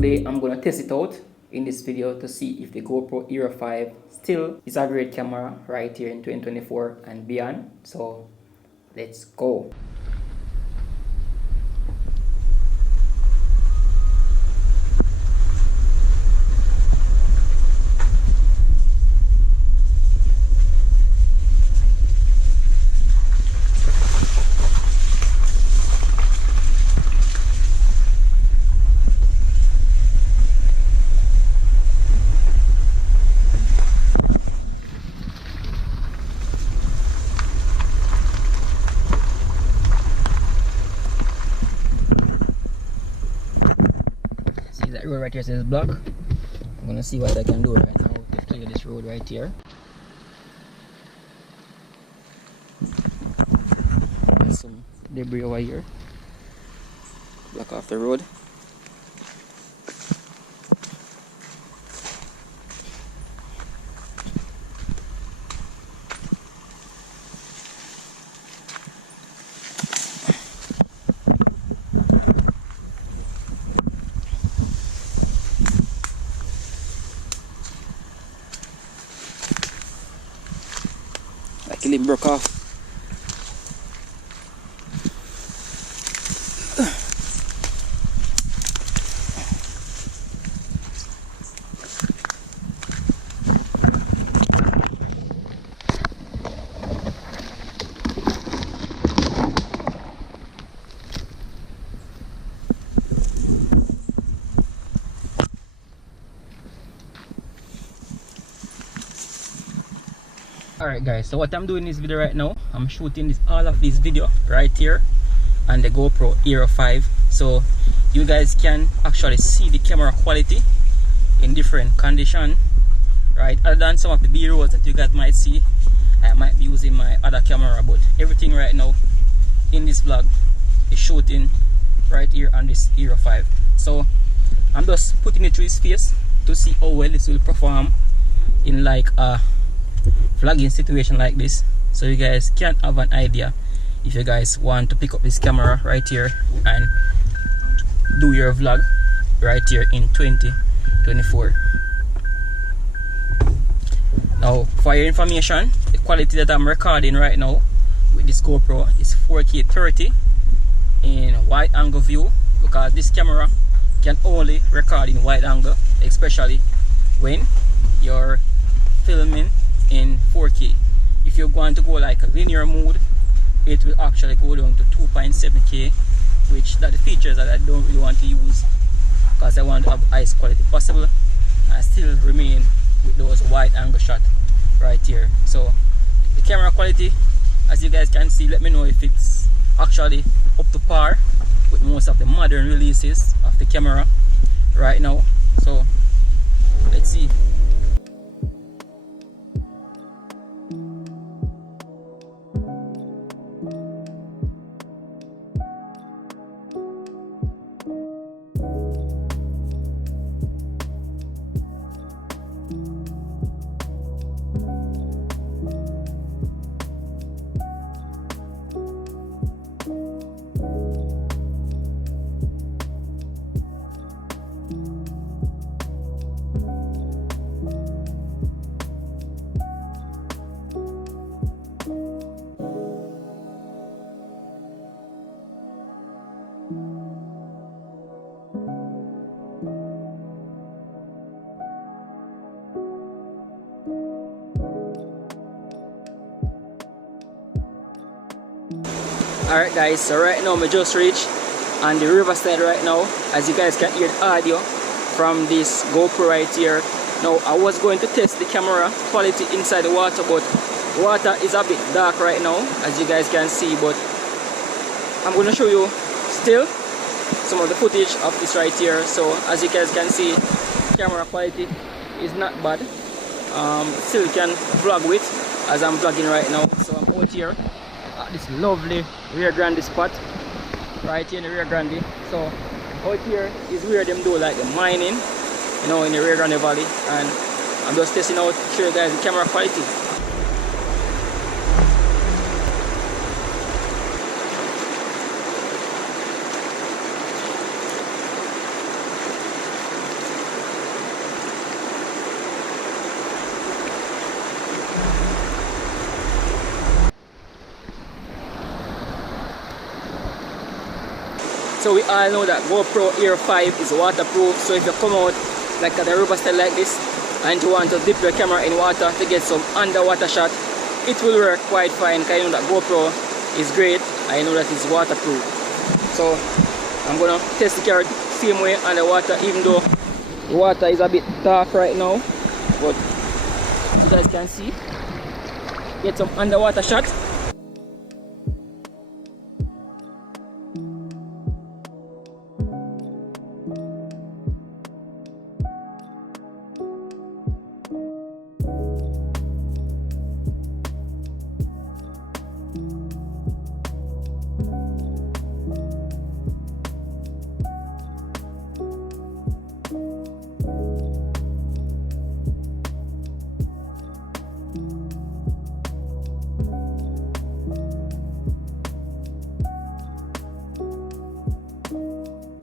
today I'm gonna test it out in this video to see if the GoPro Hero 5 still is a great camera right here in 2024 and beyond. So let's go. That road right here says block. I'm gonna see what I can do right now to clear this road right here. There's some debris over here. Block off the road. It broke off. Alright guys, so what I'm doing in this video right now, I'm shooting all of this video right here on the GoPro Hero 5, so you guys can actually see the camera quality in different condition, right? Other than some of the B-rolls that you guys might see, I might be using my other camera, but everything right now in this vlog is shooting right here on this Hero 5. So I'm just putting it through his face to see how well this will perform in like a vlogging situation like this, so you guys can have an idea if you guys want to pick up this camera right here and do your vlog right here in 2024. Now for your information, the quality that I'm recording right now with this GoPro is 4K 30 in wide angle view, because this camera can only record in wide angle, especially when you're filming in 4K. If you're going to go like a linear mode, it will actually go down to 2.7K, which are the features that I don't really want to use, because I want to have the highest quality possible and still remain with those wide angle shots right here. So the camera quality, as you guys can see, let me know if it's actually up to par with most of the modern releases of the camera right now. So let's see. Alright guys, so right now we just reached on the riverside right now. As you guys can hear the audio from this GoPro right here. Now I was going to test the camera quality inside the water, but water is a bit dark right now, as you guys can see, but I'm going to show you still some of the footage of this right here. So as you guys can see, camera quality is not bad. Still can vlog with as I'm vlogging right now. So I'm out here at this lovely Rio Grande spot right here in the Rio Grande. So out here is where them do like the mining, you know, in the Rio Grande Valley, and I'm just testing out, show you guys the camera quality. So we all know that GoPro Air 5 is waterproof. So if you come out like at a river style like this and you want to dip your camera in water to get some underwater shot, it will work quite fine. I know that GoPro is great. I know that it's waterproof. So I'm gonna test the camera same way underwater, even though the water is a bit dark right now, but you guys can see, get some underwater shot.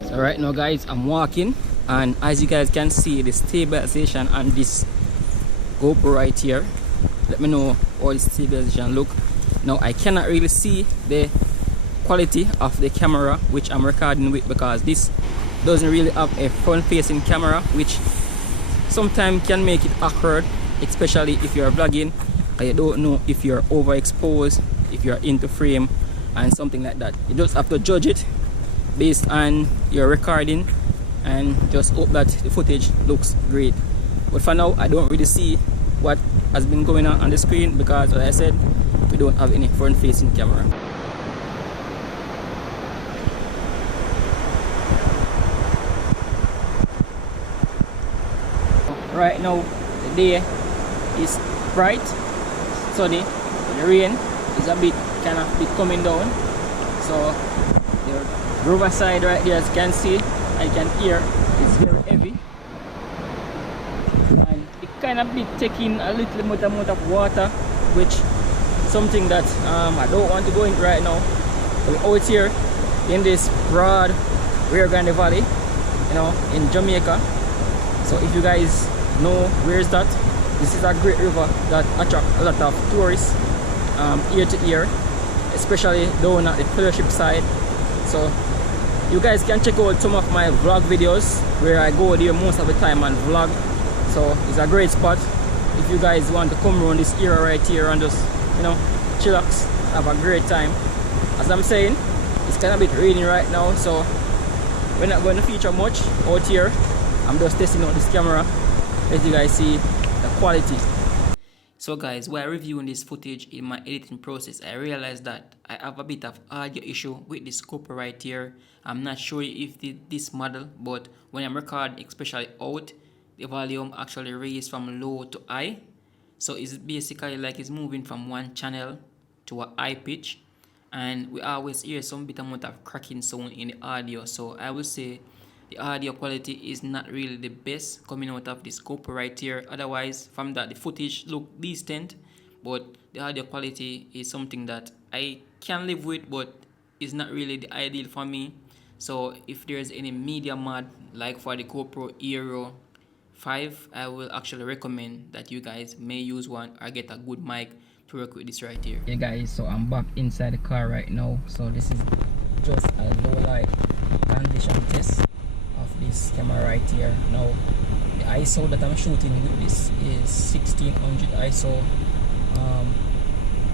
So right now guys, I'm walking, and as you guys can see, the stabilization on this GoPro right here, let me know how the stabilization look. Now I cannot really see the quality of the camera which I'm recording with, because this doesn't really have a front facing camera, which sometimes can make it awkward, especially if you're vlogging and you don't know if you're overexposed, if you're into frame and something like that. You just have to judge it based on your recording and just hope that the footage looks great. But for now, I don't really see what has been going on the screen, because as I said, we don't have any front facing camera. Right now the day is bright, sunny, the rain is a bit coming down, so the riverside right there, as you can see, I can hear it's very heavy, and it kind of be taking a little amount of water, which something that I don't want to go in right now. We're out here in this broad Rio Grande Valley, you know, in Jamaica. So if you guys know where is that, this is a great river that attracts a lot of tourists year to year, especially down at the fellowship side. So you guys can check out some of my vlog videos where I go there most of the time and vlog. So it's a great spot if you guys want to come around this area right here and just, you know, chillax, have a great time. As I'm saying, it's kind of a bit raining right now, so we're not going to feature much out here. I'm just testing out this camera, as you guys see the quality. So guys, while reviewing this footage in my editing process, I realized that I have a bit of audio issue with this GoPro right here. I'm not sure if this model, but when I'm recording, especially out, the volume actually raised from low to high. So it's basically like it's moving from one channel to a high pitch, and we always hear some bit amount of cracking sound in the audio. So I will say the audio quality is not really the best coming out of this GoPro right here. Otherwise, from that, the footage look decent, but the audio quality is something that I can live with, but it's not really the ideal for me. So if there's any media mod like for the GoPro Hero 5, I will actually recommend that you guys may use one or get a good mic to work with this right here. Hey guys, so I'm back inside the car right now. So this is just a low light condition test of this camera right here. Now the ISO that I'm shooting with this is 1600 ISO.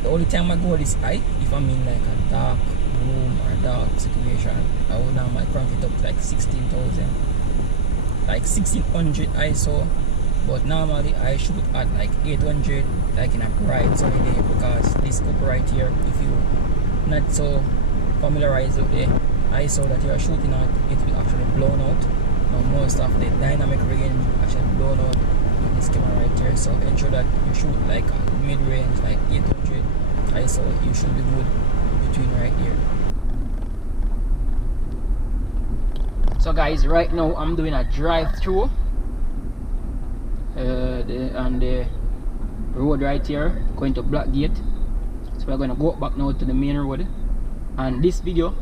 The only time I go this high, if I'm in like a dark room or dark situation, I will now might crank it up to like 16,000, like 1600 ISO. But normally I shoot at like 800, like in a bright sunny day, because this GoPro right here, if you not so familiarized with the ISO that you are shooting at, it will actually blown out. Now most of the dynamic range actually blown out with this camera right here. So ensure that you shoot like mid-range, like 800 ISO. You should be good between right here. So guys, right now I'm doing a drive-through on the road right here, going to Blackgate. So we're going to go back now to the main road, and this video,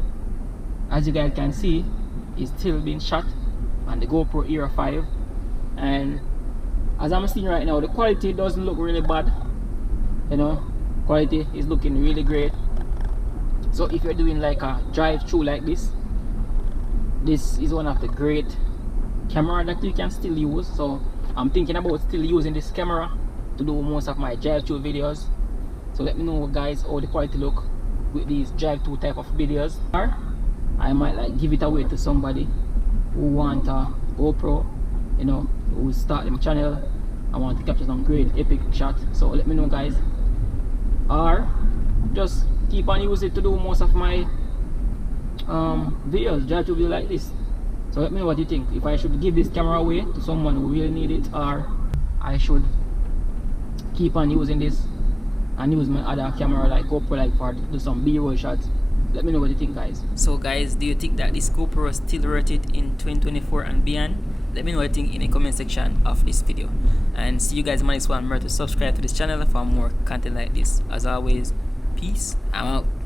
as you guys can see, is still being shot on the GoPro Hero 5, and as I'm seeing right now, the quality doesn't look really bad, you know, quality is looking really great. So if you're doing like a drive through like this, this is one of the great camera that you can still use. So I'm thinking about still using this camera to do most of my drive-through videos. So let me know guys how the quality look with these drive-through type of videos. Or I might like give it away to somebody who want a GoPro, you know, who start them channel. I want to capture some great epic shot. So let me know guys. Or just keep on using it to do most of my videos, drive-through video like this. So let me know what you think. If I should give this camera away to someone who really need it, or I should keep on using this and use my other camera like GoPro like for to do some B-roll shots. Let me know what you think guys. So guys, do you think that this GoPro is still worth it in 2024 and beyond? Let me know what you think in the comment section of this video. And see you guys in my next one. Remember to subscribe to this channel for more content like this. As always, peace. I'm out.